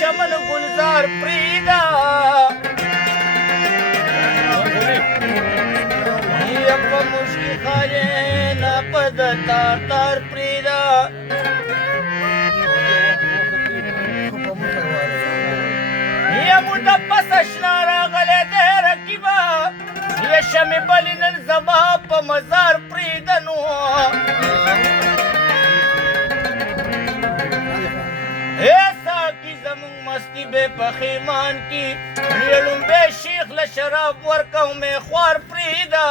چمن گلزار پریدا یا په مشکی خالینا په د تار تار پریدا یا موده پس اشنا راغلی دی رقیبه یا شمې بلې نن زما په مزار پریده نو مستی بے پخیمان کی ریڑم بے شیخ لشراب ورکاو میں خوار پریدا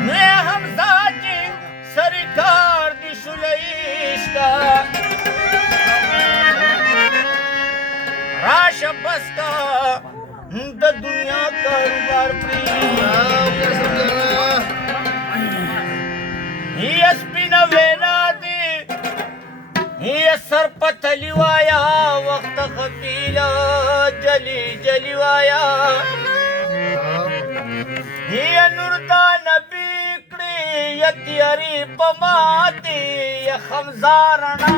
میں حمزہ کی سرکار دی شلیشتا راش بستا دا دنیا کاروبار پریدا یہ سپینا وینا یہ سر پتلی وایا وقت خفیلا جلی جلی وایا یہ نوردا نبی کڑی یہ تیاری پماتی یہ خمزارنا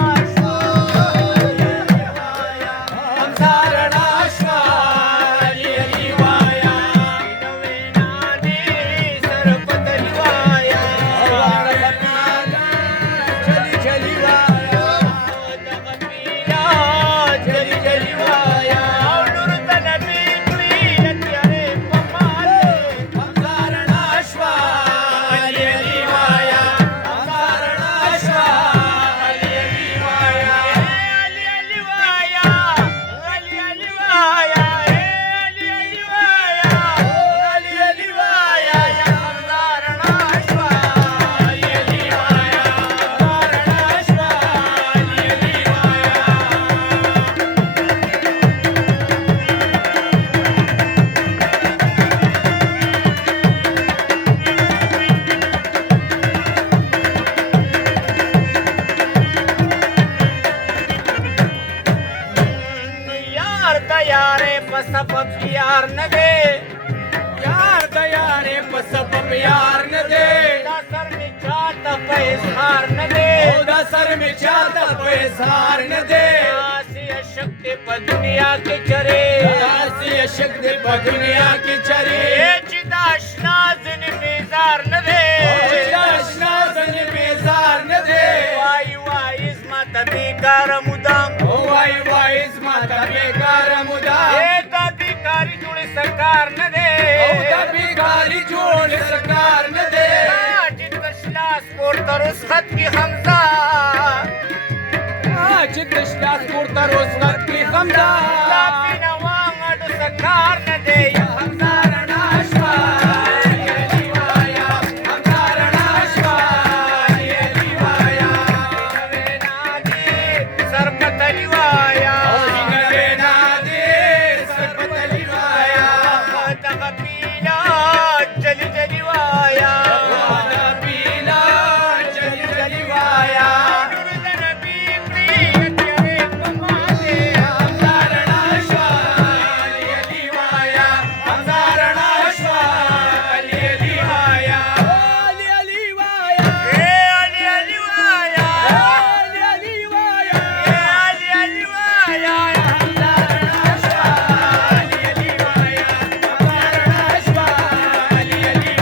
سبب یار نہ دے یار دیارے سبب یار نہ دے دا سر میں چاہتا پہ اظہار نہ دے دا سر میں چاہتا پہ اظہار نہ دے آسی اشک دے پا دنیا کے چرے آسی اشک دے پا دنیا کے چرے جدا اشنازن بیزار نہ دے جدا اشنازن بیزار نہ دے وائی وائی ازمت بیکار مدام وائی وائی ازمت بیکار مدام بیکاری جوڑے سرکار نہ دے بیکاری جوڑے سرکار نہ دے جن کشلاس پورتا رسخت کی حمزہ جن کشلاس پورتا رسخت کی حمزہ لاپی نوانگ اڈو سرکار نہ دے یا حمزہ رنا اشوار یہ لیوایا حمزہ رنا اشوار یہ لیوایا وینا دے سرپت لیوایا جلی جلی وایا پیلا جلی جلی وایا نبی پریت یارے کمالے ہمزارنا شوال یلی وایا ہمزارنا شوال یلی وایا علی علی وایا علی علی وایا علی علی وایا علی علی وایا ہمزارنا شوال یلی وایا ہمزارنا شوال یلی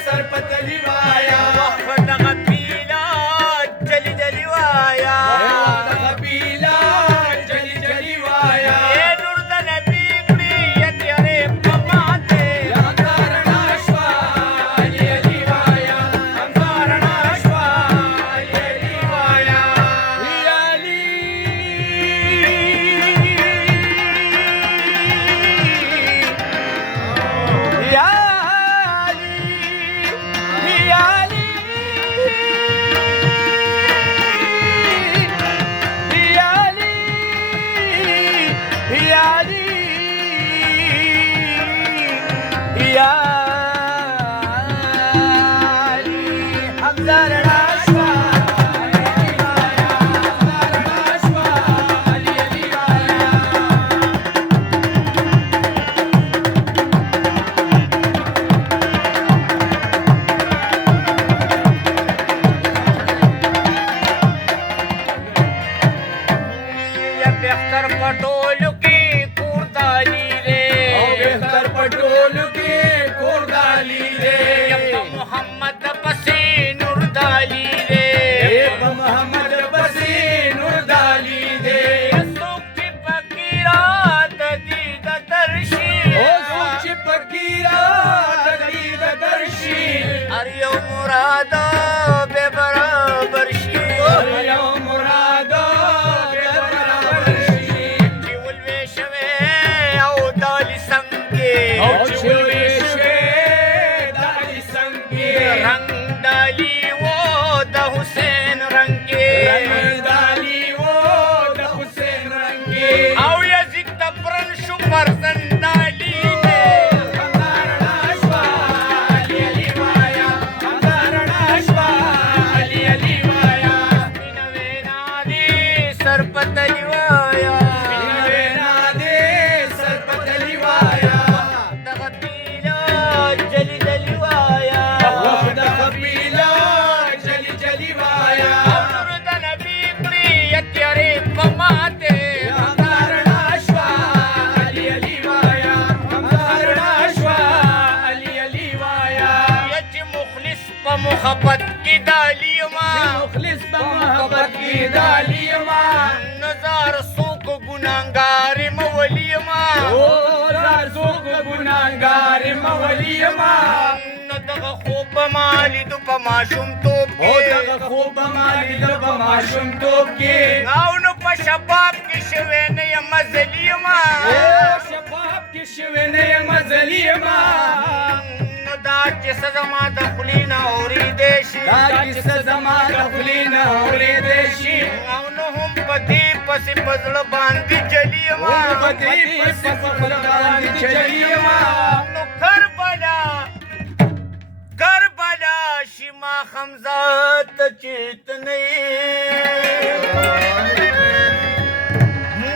सरपत लिवाया بهتر پټول کې کور دالي دی او بهتر پټول کې کور دالي دی په محمد پسې نور دالي دی په محمد پسې نور دالي دی څوک چې فقیرات دي د درشي او څوک چې فقیرات دي د درشي هر یو مراد به برابر شي هر یو مراد به برابر شي چې ولوي شوي او دالي څنګه او چې ولوي شوي دالي څنګه رنگ دالي و د حسین رنگ رنگ دالي و د حسین رنگ او یزید د پرن شو پرزندالي سرپتلی وایا سرپتلی وایا دغه پیلا جلی جلی وایا دغه پیلا جلی جلی وایا نور د نبی کړی یتیارې په ماته همدارنا شوا علی علی وایا همدارنا شوا علی علی وایا یچ مخلص په محبت کې دالی ما مخلص په محبت کې دالی ما نظر سوک ګناګار مولی ما او زار سوک ګناګار مولی ما نو دغه خوب مالی دو په ماشوم توپ او دغه خوب مالی دو په ماشوم توپ کې او نو په شباب کې شوه نه یم مزلی ما او شباب کې شوه نه یم مزلی ما نو دا چې سزما د خلینا اوري دیشي دا چې زما د خلینا اوري دیشي او نو هم پدې پسې پزړ باندې چلی ما او پدې پسې پزړ باندې چلی ما نو کربلا شما خمزات چیت نه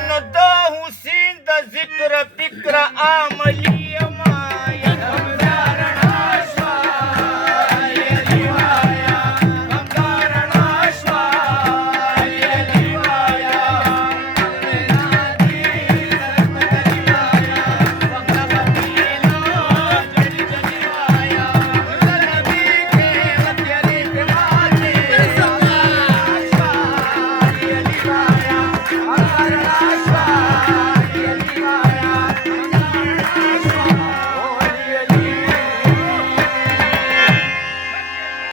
نو دا حسین د ذکر فکر عملی